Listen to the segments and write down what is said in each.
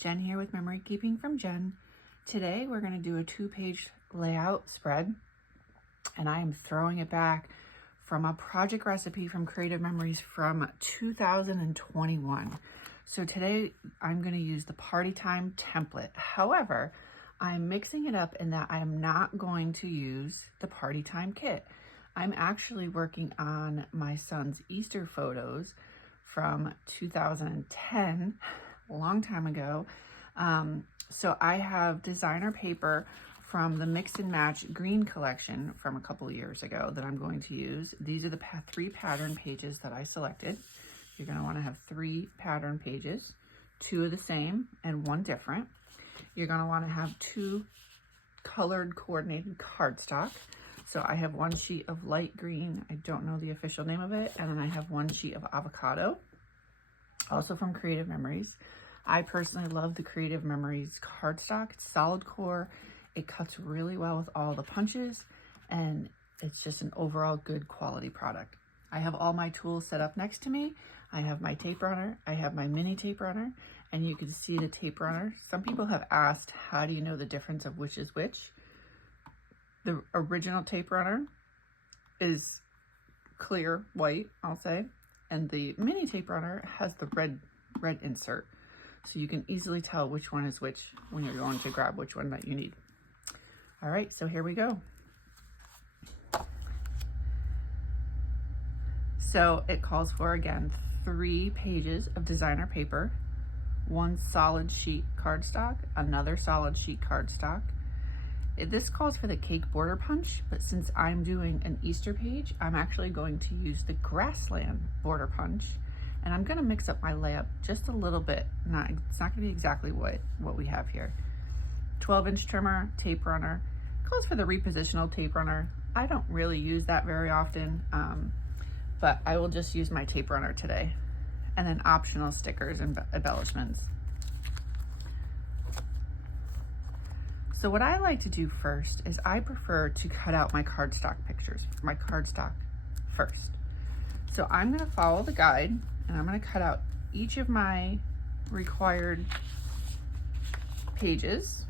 Jen here with Memory Keeping from Jen. Today we're going to do a 2-page layout spread, and I am throwing it back from a project recipe from Creative Memories from 2021. So today I'm going to use the party time template. However, I'm mixing it up in that I am not going to use the party time kit. I'm actually working on my son's Easter photos from 2010, a long time ago. So I have designer paper from the Mix and Match green collection from a couple years ago that I'm going to use. These are the 3 pattern pages that I selected. You're going to want to have 3 pattern pages, 2 of the same and 1 different. You're going to want to have 2 colored coordinated cardstock. So I have 1 sheet of light green, I don't know the official name of it, and then I have 1 sheet of avocado, also from Creative Memories. I personally love the Creative Memories cardstock. It's solid core, it cuts really well with all the punches, and it's just an overall good quality product. I have all my tools set up next to me. I have my tape runner, I have my mini tape runner, and you can see the tape runner. Some people have asked, how do you know the difference of which is which? The original tape runner is clear white, I'll say, and the mini tape runner has the red insert. So you can easily tell which one is which when you're going to grab which one that you need. All right, so here we go. So it calls for, again, 3 pages of designer paper, 1 solid sheet cardstock, another solid sheet cardstock. This calls for the cake border punch, but since I'm doing an Easter page, I'm actually going to use the grassland border punch, and I'm going to mix up my layup just a little bit. It's not going to be exactly what we have here. 12-inch trimmer, tape runner. Calls for the repositional tape runner. I don't really use that very often, but I will just use my tape runner today. And then optional stickers and embellishments. So what I like to do first is I prefer to cut out my cardstock pictures, my cardstock first. So I'm going to follow the guide, and I'm going to cut out each of my required pages.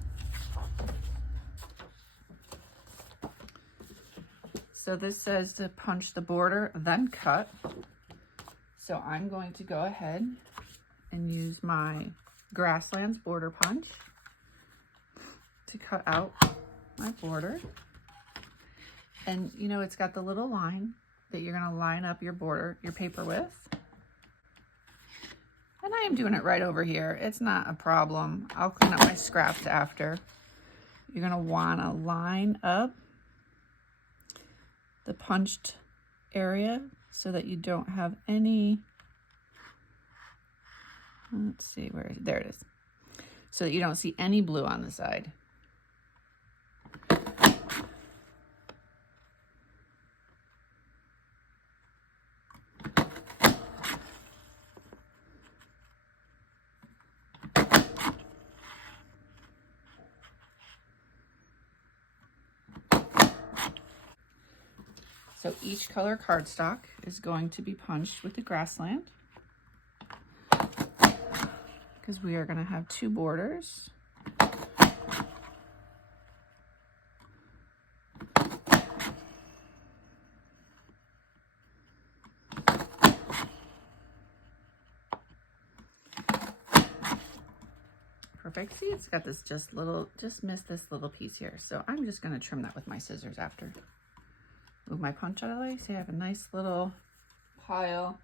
So this says to punch the border, then cut. So I'm going to go ahead and use my Grasslands border punch to cut out my border. And you know, it's got the little line that you're going to line up your border, your paper with. And I am doing it right over here. It's not a problem. I'll clean up my scraps after. You're going to want to line up the punched area so that you don't have any, let's see, where is it? There it is. So that you don't see any blue on the side. So each color cardstock is going to be punched with the grassland, because we are going to have 2 borders. Perfect. See, it's got this just missed this little piece here. So I'm just going to trim that with my scissors after. Move my punch out of the way so I have a nice little pile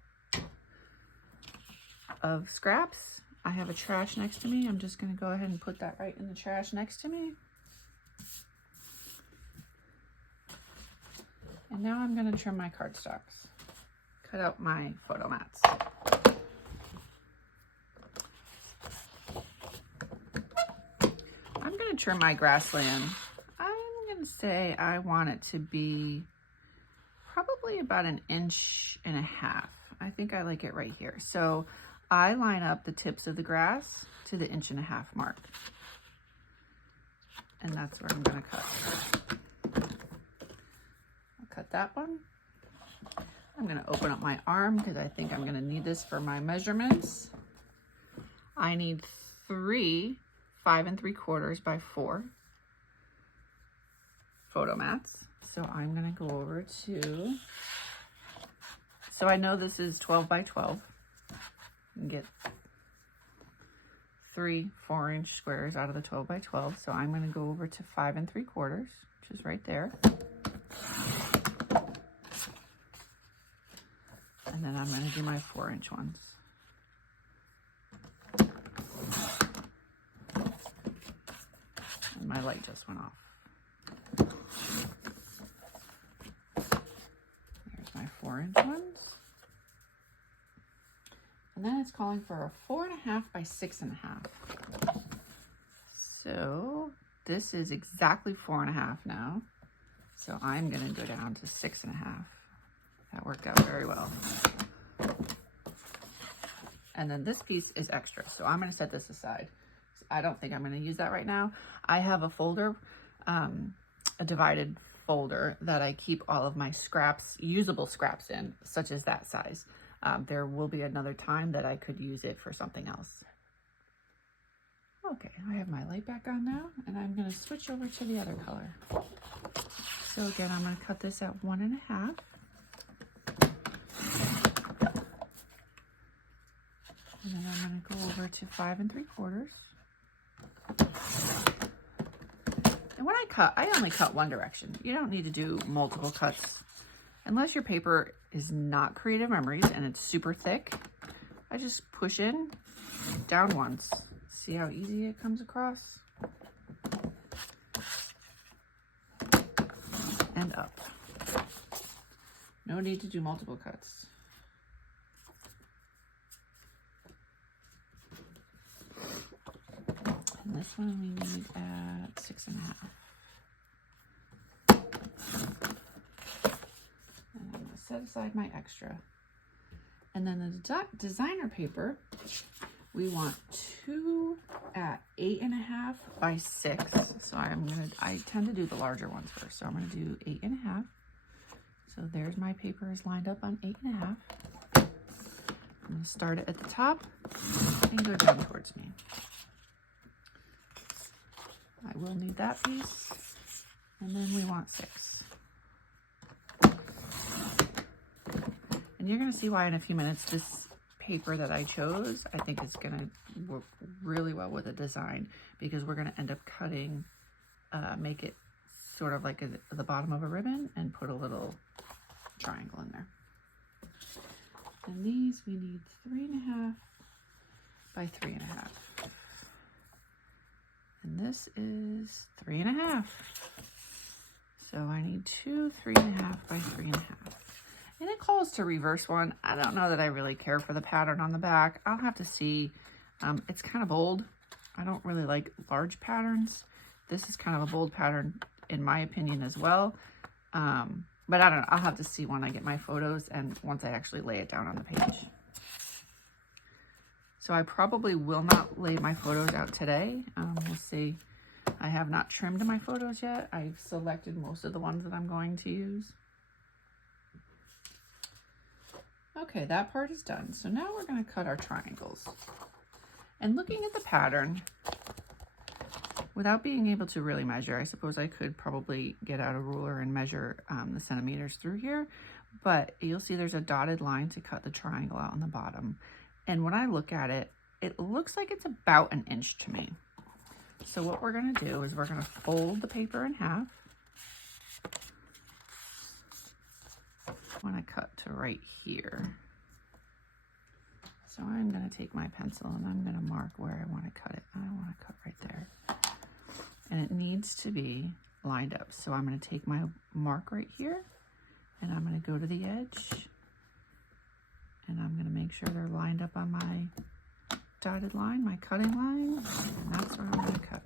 of scraps. I have a trash next to me. I'm just going to go ahead and put that right in the trash next to me. And now I'm going to trim my cardstocks. Cut out my photo mats. I'm going to trim my grassland. I'm going to say I want it to be probably about 1.5 inches. I think I like it right here. So I line up the tips of the grass to the 1.5 inch mark. And that's where I'm going to cut. I'll cut that one. I'm going to open up my arm because I think I'm going to need this for my measurements. I need 3 5 3/4 by 4 photo mats. So I'm gonna go over to, so I know this is 12 by 12. You can get 3 4-inch squares out of the 12 by 12. So I'm gonna go over to 5 3/4, which is right there. And then I'm gonna do my 4-inch ones. And my light just went off. There's my 4-inch ones. And then it's calling for a 4.5 by 6.5. So this is exactly 4.5 now. So I'm gonna go down to 6.5. That worked out very well. And then this piece is extra, so I'm gonna set this aside. I don't think I'm gonna use that right now. I have a folder, a divided folder that I keep all of my scraps, usable scraps in, such as that size. There will be another time that I could use it for something else. Okay, I have my light back on now, and I'm gonna switch over to the other color. So again, I'm gonna cut this at 1.5. And then I'm gonna go over to 5 3/4. And when I cut, I only cut one direction. You don't need to do multiple cuts. Unless your paper is not Creative Memories and it's super thick, I just push in, down once. See how easy it comes across? And up. No need to do multiple cuts. And this one we need at 6.5. And I'm gonna set aside my extra. And then the designer paper, we want 2 at 8.5 by 6. So I tend to do the larger ones first. So I'm gonna do 8.5. So there's my paper is lined up on 8.5. I'm gonna start it at the top and go down towards me. I will need that piece. And then we want 6. And you're gonna see why in a few minutes. This paper that I chose, I think is gonna work really well with the design, because we're gonna end up cutting, make it sort of like the bottom of a ribbon and put a little triangle in there. And these we need 3.5 by 3.5. And this is 3.5. So I need 2 3.5 by 3.5. And it calls to reverse one. I don't know that I really care for the pattern on the back. I'll have to see. It's kind of bold. I don't really like large patterns. This is kind of a bold pattern in my opinion as well. But I don't know. I'll have to see when I get my photos and once I actually lay it down on the page. So I probably will not lay my photos out today. We'll see. I have not trimmed my photos yet. I've selected most of the ones that I'm going to use. Okay, that part is done. So now we're going to cut our triangles. And looking at the pattern, without being able to really measure, I suppose I could probably get out a ruler and measure the centimeters through here, but you'll see there's a dotted line to cut the triangle out on the bottom. And when I look at it, it looks like it's about 1 inch to me. So what we're gonna do is we're gonna fold the paper in half. When I cut to right here. So I'm gonna take my pencil and I'm gonna mark where I wanna cut it. I wanna cut right there. And it needs to be lined up. So I'm gonna take my mark right here and I'm gonna go to the edge and I'm gonna make sure they're lined up on my dotted line, my cutting line, and that's where I'm gonna cut.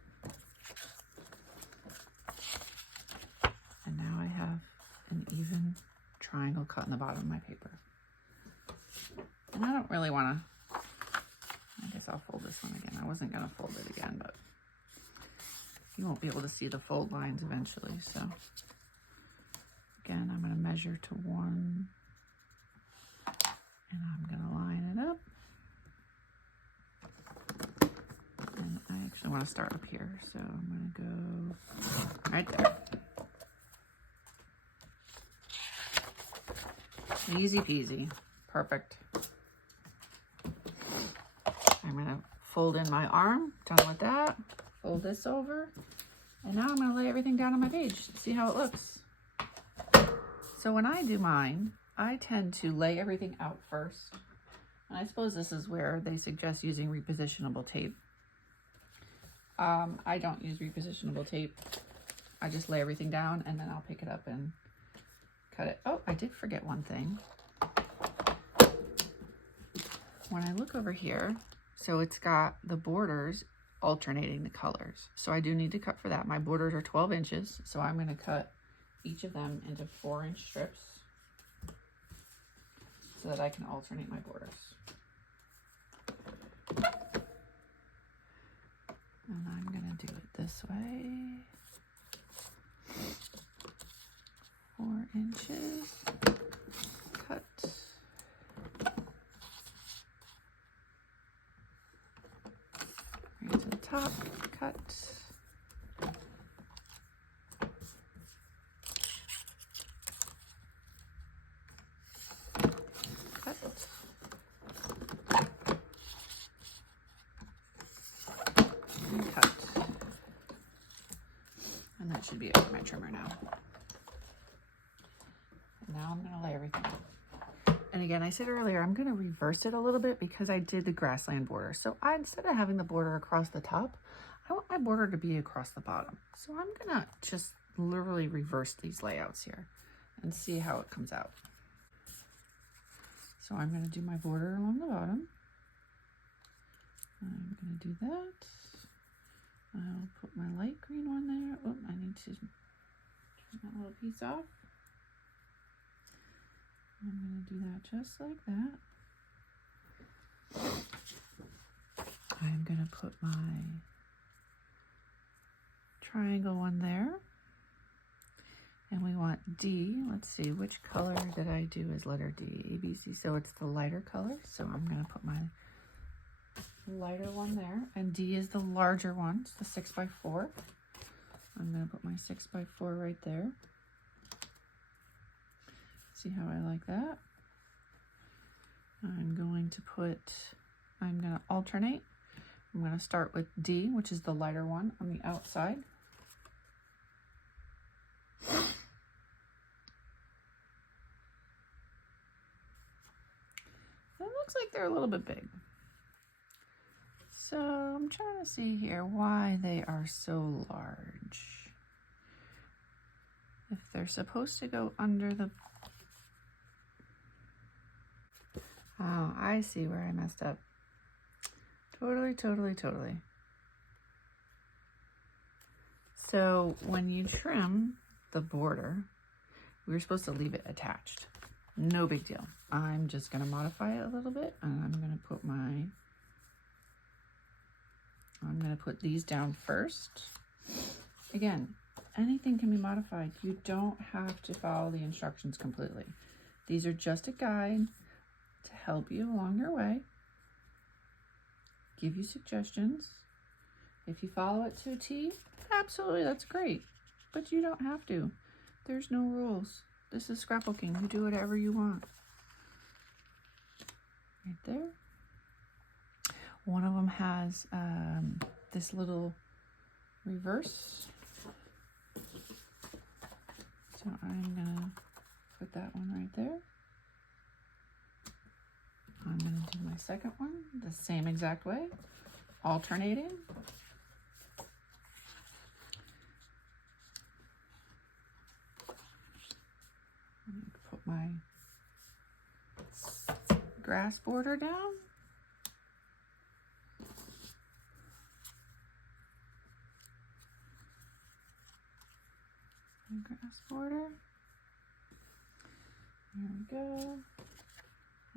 And now I have an even triangle cut in the bottom of my paper. And I don't really want to, I guess I'll fold this one again. I wasn't going to fold it again, but you won't be able to see the fold lines eventually. So again, I'm going to measure to 1 and I'm going to line it up. actually want to start up here. So I'm going to go right there. Easy peasy. Perfect. I'm going to fold in my arm. Done with that. Fold this over. And now I'm going to lay everything down on my page. See how it looks. So when I do mine, I tend to lay everything out first. And I suppose this is where they suggest using repositionable tape. I don't use repositionable tape. I just lay everything down and then I'll pick it up and cut it. Oh, I did forget one thing. When I look over here, so it's got the borders alternating the colors. So I do need to cut for that. My borders are 12 inches, so I'm going to cut each of them into 4-inch strips so that I can alternate my borders. And I'm going to do it this way. 4 inches, cut. Right to the top, cut. Cut. And cut. And that should be it for my trimmer now. And now I'm going to lay everything out. And again, I said earlier, I'm going to reverse it a little bit because I did the grassland border. So instead of having the border across the top, I want my border to be across the bottom. So I'm going to just literally reverse these layouts here and see how it comes out. So I'm going to do my border along the bottom. I'm going to do that. I'll put my light green one there. Oh, I need to turn that little piece off. I'm going to do that just like that. I'm going to put my triangle one there. And we want D. Let's see, which color did I do as letter D? A, B, C. So it's the lighter color. So I'm going to put my lighter one there. And D is the larger one. It's the 6x4. I'm going to put my 6x4 right there. See how I like that? I'm going to alternate. I'm going to start with D, which is the lighter one on the outside. It looks like they're a little bit big. So I'm trying to see here why they are so large. If they're supposed to go under the... Oh, I see where I messed up. Totally. So when you trim the border, we were supposed to leave it attached. No big deal. I'm just going to modify it a little bit, and I'm going to put these down first. Again, anything can be modified. You don't have to follow the instructions completely. These are just a guide to help you along your way, give you suggestions. If you follow it to a T, absolutely, that's great. But you don't have to. There's no rules. This is scrapbooking. You do whatever you want. Right there. One of them has this little reverse. So I'm going to put that one right there. I'm going to do my second one the same exact way, alternating. I'm going to put my grass border down. Grass border. There we go.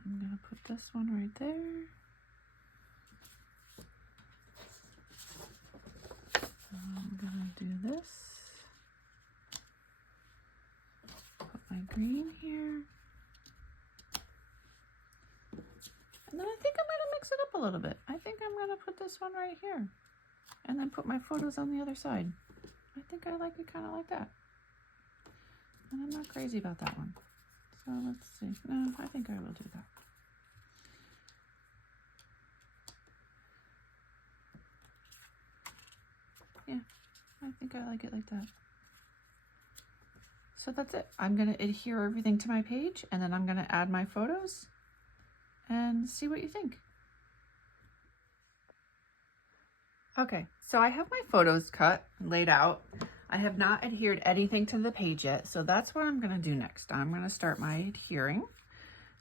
I'm going to put this one right there. I'm going to do this. Put my green here. And then I think I'm going to mix it up a little bit. I think I'm going to put this one right here. and then put my photos on the other side. I think I like it kind of like that. And I'm not crazy about that one. So let's see. No, I think I will do that. Yeah, I think I like it like that. So that's it. I'm going to adhere everything to my page, and then I'm going to add my photos and see what you think. Okay, so I have my photos cut, laid out. I have not adhered anything to the page yet, so that's what I'm going to do next. I'm going to start my adhering.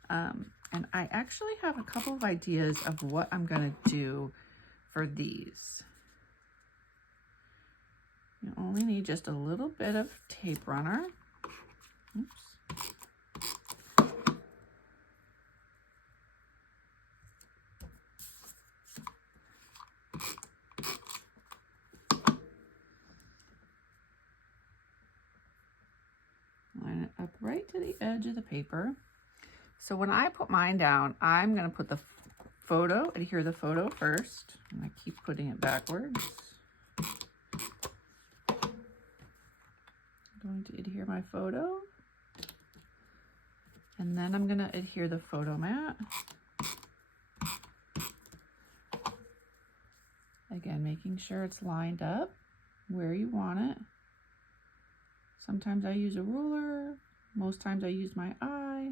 And I actually have a couple of ideas of what I'm going to do for these. You only need just a little bit of tape runner. Oops. Line it up right to the edge of the paper. So when I put mine down, I'm going to put the photo, adhere the photo first. And I keep putting it backwards. I'm going to adhere my photo. And then I'm going to adhere the photo mat. Again, making sure it's lined up where you want it. Sometimes I use a ruler. Most times I use my eye.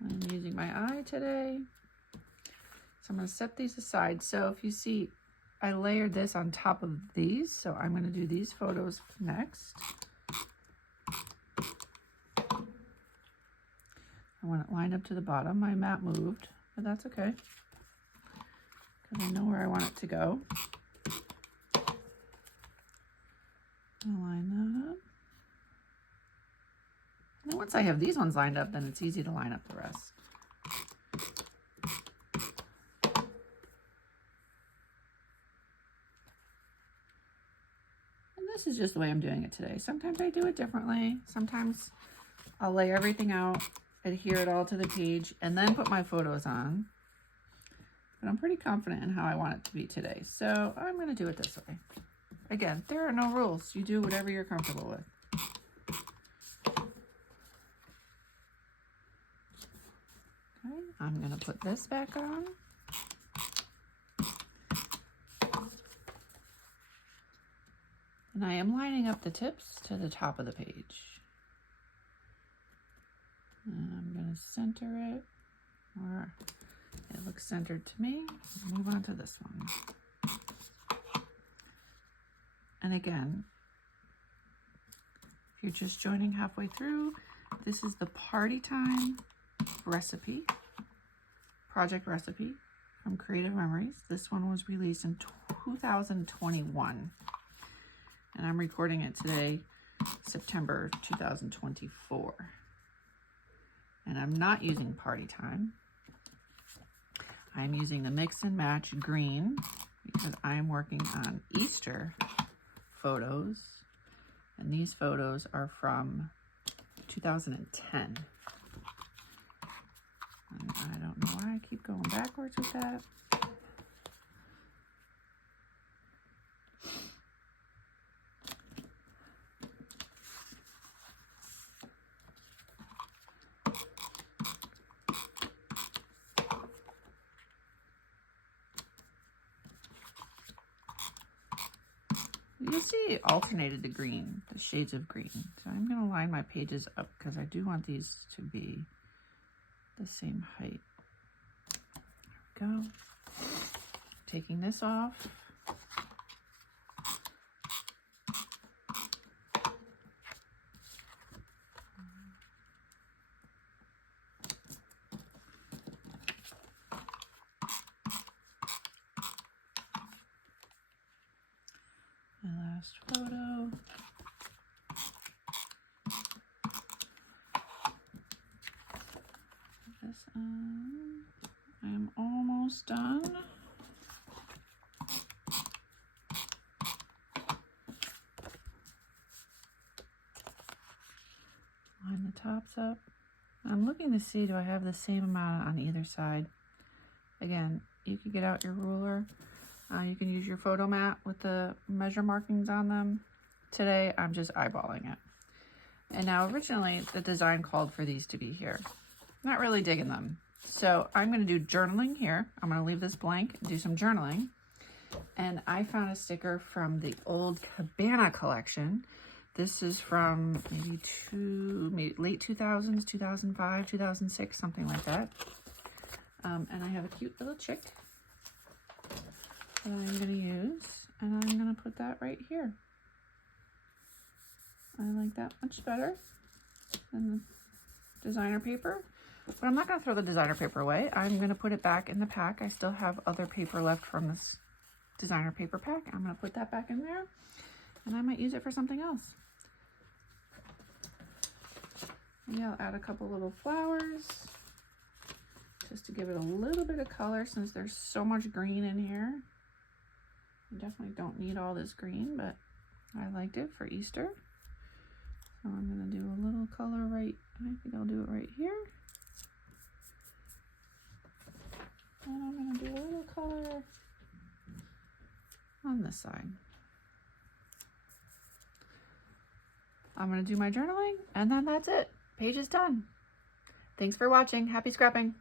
I'm using my eye today. So I'm going to set these aside. So if you see, I layered this on top of these. So I'm going to do these photos next. I want it lined up to the bottom. My mat moved, but that's okay, because I know where I want it to go. I'll line that up. And then once I have these ones lined up, then it's easy to line up the rest. And this is just the way I'm doing it today. Sometimes I do it differently. Sometimes I'll lay everything out, adhere it all to the page, and then put my photos on. But I'm pretty confident in how I want it to be today. So I'm going to do it this way. Again, there are no rules. You do whatever you're comfortable with. Okay, I'm going to put this back on. And I am lining up the tips to the top of the page. And I'm going to center it, or it looks centered to me. Move on to this one. And again, if you're just joining halfway through, this is the Party Time recipe, project recipe from Creative Memories. This one was released in 2021. And I'm recording it today, September 2024. And I'm not using Party Time. I'm using the Mix and Match green because I'm working on Easter photos. And these photos are from 2010. And I don't know why I keep going backwards with that. You'll see it alternated the green, the shades of green. So I'm going to line my pages up because I do want these to be the same height. There we go. Taking this off. Last photo. Put this on. I am almost done. Line the tops up. I'm looking to see, do I have the same amount on either side? Again, you could get out your ruler. You can use your photo mat with the measure markings on them. Today, I'm just eyeballing it. And now originally the design called for these to be here. Not really digging them. So I'm going to do journaling here. I'm going to leave this blank, do some journaling. And I found a sticker from the old Cabana collection. This is from maybe late 2000s, 2005, 2006, something like that. And I have a cute little chick that I'm going to use. And I'm going to put that right here. I like that much better than the designer paper. But I'm not going to throw the designer paper away. I'm going to put it back in the pack. I still have other paper left from this designer paper pack. I'm going to put that back in there. And I might use it for something else. Maybe I'll add a couple little flowers. Just to give it a little bit of color since there's so much green in here. I definitely don't need all this green, but I liked it for Easter. So I'm going to do a little color right, I think I'll do it right here. And I'm going to do a little color on this side. I'm going to do my journaling and then that's it. Page is done. Thanks for watching. Happy scrapping.